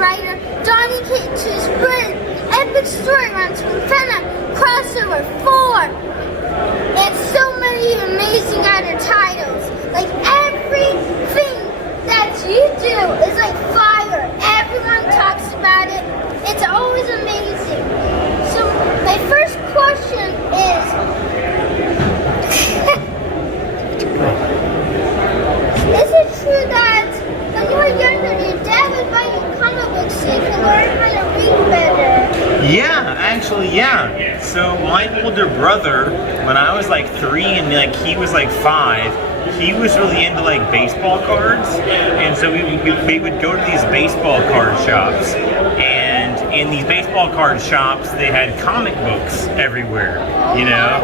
writer Donny Cage's written epic story runs from Fena crossover 4 and so many amazing other titles. Like everything that you do is like fire. Everyone talks about it. It's always amazing. So my first question is, is it true that when you were younger, your dad would buy you comic books so you could learn how to read better? Yeah, actually, yeah. So my older brother, when I was like 3 and like he was like 5, he was really into like baseball cards, and so we would go to these baseball card shops, and in these baseball card shops they had comic books everywhere, you know?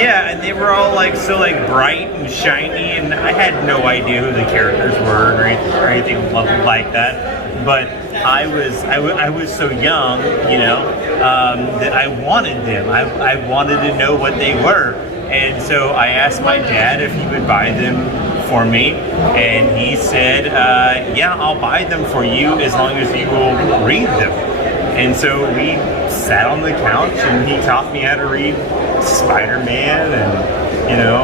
Yeah, and they were all like so like bright and shiny, and I had no idea who the characters were or anything like that. But I was so young, you know, that I wanted them. I wanted to know what they were. And so I asked my dad if he would buy them for me, and he said, yeah, I'll buy them for you as long as you will read them. And so we sat on the couch and he taught me how to read Spider-Man and, you know,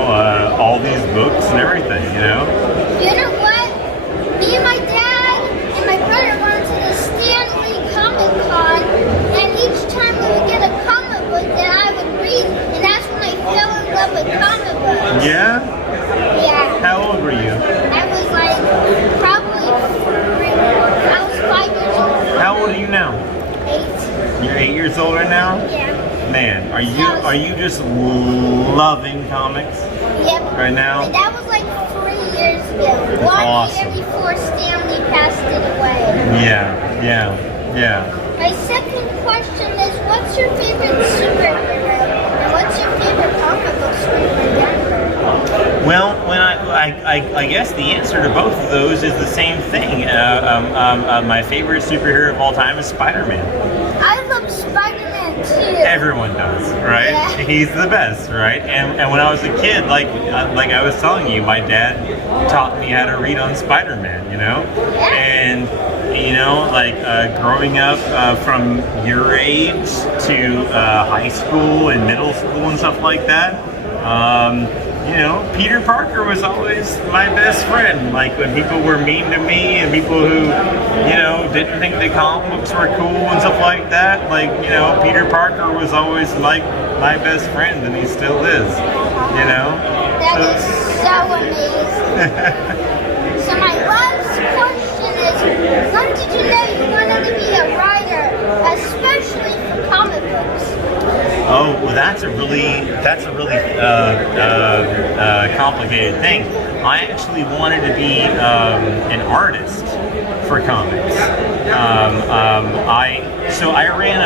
all these books and everything, you know. You know what? Me and my dad and my brother went to the Stanley Comic Con, and each time we would get a comic book that I would read, and that's when I fell in love with comic books. Yeah? Yeah. How old were you? I was like probably 3. I was 5 years old. How old are you now? 8. You're 8 years old right now? Yeah. Man, are you just loving comics Yep. right now? And that was like 3 years ago. That's 1 awesome. year before Stanley passed it away. Yeah. My second question is, what's your favorite superhero? And what's your favorite comic books when you were younger? Well, when I guess the answer to both of those is the same thing. My favorite superhero of all time is Spider-Man. I love Spider-Man too. Everyone does, right? Yeah. He's the best, right? And when I was a kid, like I was telling you, my dad taught me how to read on Spider-Man, you know? Yeah. And, you know, like growing up from your age to high school and middle school and stuff like that, you know, Peter Parker was always my best friend. Like when people were mean to me and people who, you know, didn't think the comic books were cool and stuff like that, like, you know, Peter Parker was always like my best friend, and he still is, you know? That is so amazing. So my last question is, when did you know you wanted to be a writer, especially for comic books? Oh, well, that's a really complicated thing. I actually wanted to be an artist for comics. I ran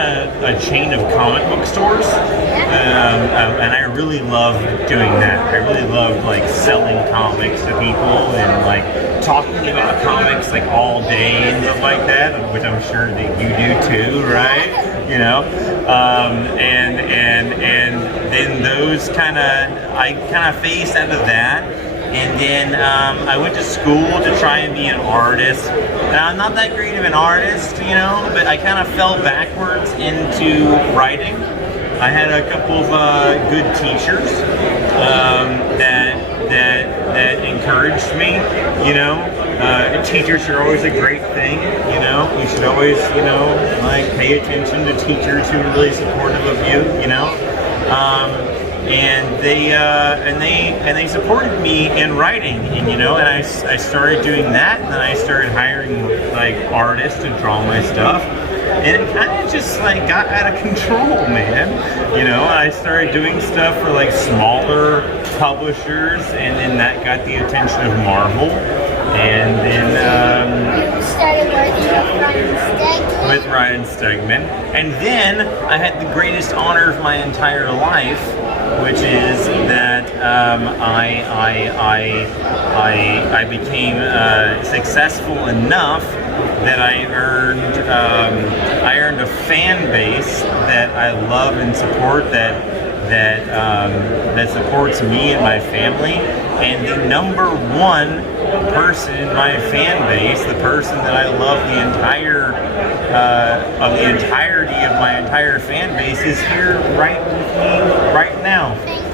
a chain of comic book stores, and I really loved doing that. I really loved like selling comics to people and like talking about comics like all day and stuff like that, which I'm sure that you do too, right? You know, and then those I kind of phased out of that, and then I went to school to try and be an artist. Now I'm not that great of an artist, you know, but I kind of fell backwards into writing. I had a couple of good teachers that encouraged me, you know. Teachers are always a great thing, you know. You should always, you know, like pay attention to teachers who are really supportive of you, you know. And they supported me in writing, and you know, and I started doing that, and then I started hiring like artists to draw my stuff, and it kind of just like got out of control, man. You know, I started doing stuff for like smaller publishers, and then that got the attention of Marvel. And then you started working with Ryan Stegman. And then I had the greatest honor of my entire life, which is that I became successful enough that I earned a fan base that I love and support, that that supports me and my family, and the number one person in my fan base, the person that I love the entirety of my entire fan base, is here right with me right now. Thank you.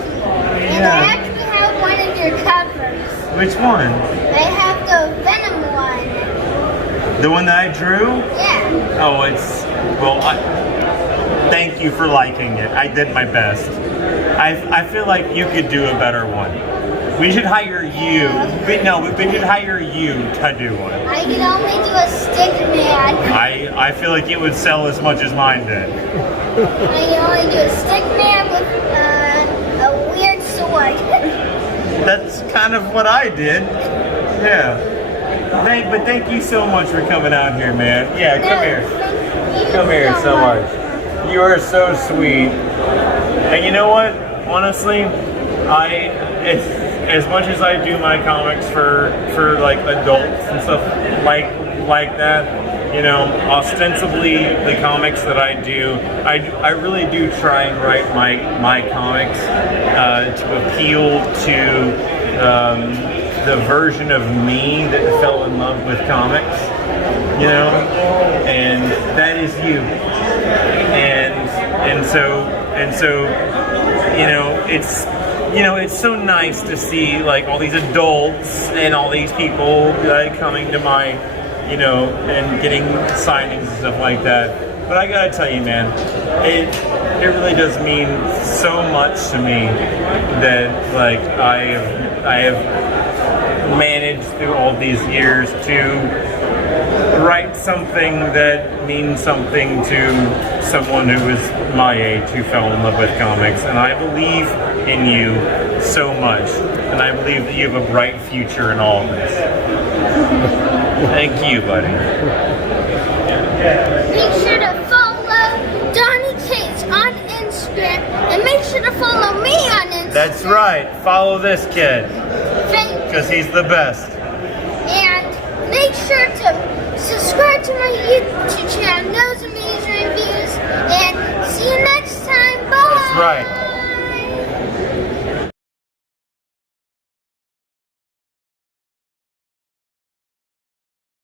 And I actually have one of your covers. Which one? I have the Venom one. The one that I drew? Yeah. Oh, thank you for liking it. I did my best. I feel like you could do a better one. We should hire you. We should hire you to do one. I can only do a stick man. I feel like it would sell as much as mine did. I can only do a stick man with a weird sword. That's kind of what I did. Yeah. But thank you so much for coming out here, man. Yeah, come here. Come here so much. You are so sweet. And you know what? Honestly, as much as I do my comics for like adults and stuff like that, you know, ostensibly the comics that I do, I really do try and write my comics to appeal to the version of me that fell in love with comics, you know, and that is you. And so it's so nice to see like all these adults and all these people coming to my, and getting signings and stuff like that. But I gotta tell you, man, it really does mean so much to me that like I have managed through all these years to write something that means something to someone who is my age who fell in love with comics. And I believe in you so much. And I believe that you have a bright future in all of this. Thank you, buddy. Make sure to follow Donny Cates on Instagram. And make sure to follow me on Instagram. That's right. Follow this kid. Thank you. Because he's the best. And make sure to subscribe to my YouTube channel, Those Amazing Reviews, and see you next time. Bye. That's right.